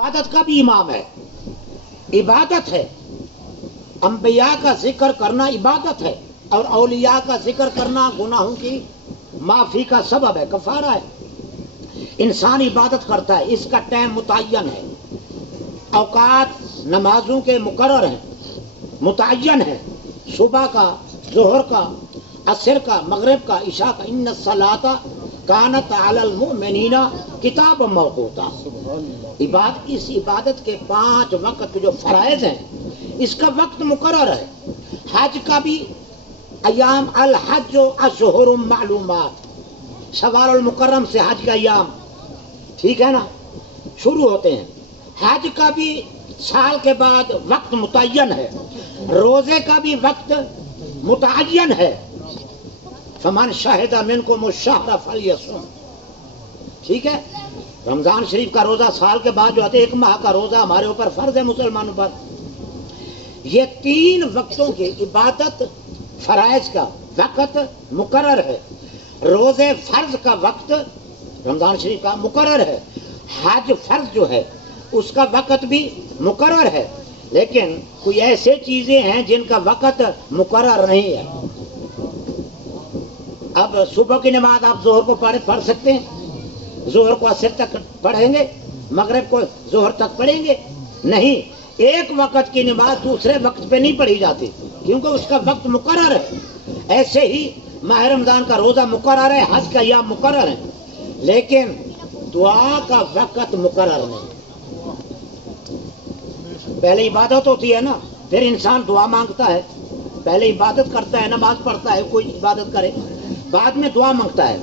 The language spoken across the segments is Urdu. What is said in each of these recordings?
عبادت کا بھی امام ہے، عبادت ہے، انبیاء کا ذکر کرنا عبادت ہے، اور اولیاء کا ذکر کرنا گناہوں کی معافی کا سبب ہے، کفارہ ہے۔ انسان عبادت کرتا ہے، اس کا ٹائم متعین ہے، اوقات نمازوں کے مقرر ہیں، متعین ہے، صبح کا، ظہر کا، عصر کا، مغرب کا، عشاء کا۔ ان الصلاۃ کانت علی المؤمنین کتابا موقوتا۔ اس عبادت کے 5 وقت جو فرائض ہیں اس کا وقت مقرر ہے۔ حج کا بھی ایام الحج اشہر معلومات، شوال المکرم سے حج کا ایام، ٹھیک ہے نا، شروع ہوتے ہیں۔ حج کا بھی سال کے بعد وقت متعین ہے، روزے کا بھی وقت متعین ہے، فمن شہد منکم الشہر فلیصم، ٹھیک ہے۔ رمضان شریف کا روزہ سال کے بعد جو آتے، 1 ماہ کا روزہ ہمارے اوپر فرض ہے مسلمانوں پر۔ یہ 3 وقتوں کی عبادت فرائض کا وقت مقرر ہے، روزے فرض کا وقت رمضان شریف کا مقرر ہے، حج فرض جو ہے اس کا وقت بھی مقرر ہے، لیکن کوئی ایسے چیزیں ہیں جن کا وقت مقرر نہیں ہے۔ اب صبح کی نماز آپ ظہر کو پڑھ سکتے ہیں، ظہر کو عصر تک پڑھیں گے، مغرب کو ظہر تک پڑھیں گے نہیں۔ ایک وقت کی نماز دوسرے وقت پہ نہیں پڑھی جاتی کیونکہ اس کا وقت مقرر ہے۔ ایسے ہی ماہ رمضان کا روزہ مقرر ہے، حج کا ایام مقرر ہے، لیکن دعا کا وقت مقرر نہیں۔ پہلے عبادت ہوتی ہے نا، پھر انسان دعا مانگتا ہے، پہلے عبادت کرتا ہے، نماز پڑھتا ہے، کوئی عبادت کرے، بعد میں دعا مانگتا ہے۔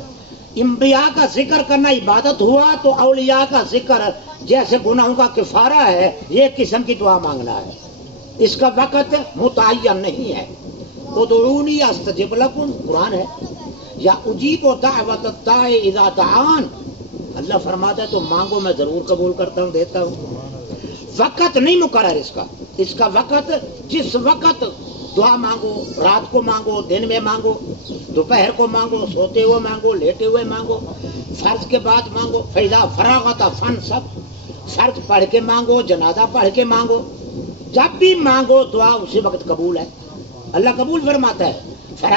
انبیاء کا ذکر کرنا عبادت ہوا تو اولیاء کا ذکر جیسے گناہوں کا کفارہ ہے، یہ قسم کی دعا مانگنا ہے، اس کا وقت متعین نہیں ہے۔ ادعونی استجب لکم قرآن ہے، یا اجیب دعوت الداعی اذا دعان، اللہ فرماتا ہے تو مانگو میں ضرور قبول کرتا ہوں، دیتا ہوں۔ وقت نہیں مقرر اس کا وقت جس وقت دعا مانگو، رات کو مانگو، دن میں مانگو، دوپہر کو مانگو، سوتے ہوئے مانگو، لیٹے ہوئے مانگو، فرض کے بعد مانگو، فیضا فراغت فانصب، فرض پڑھ کے مانگو، جنازہ پڑھ کے مانگو، جب بھی مانگو دعا اسی وقت قبول ہے، اللہ قبول فرماتا ہے۔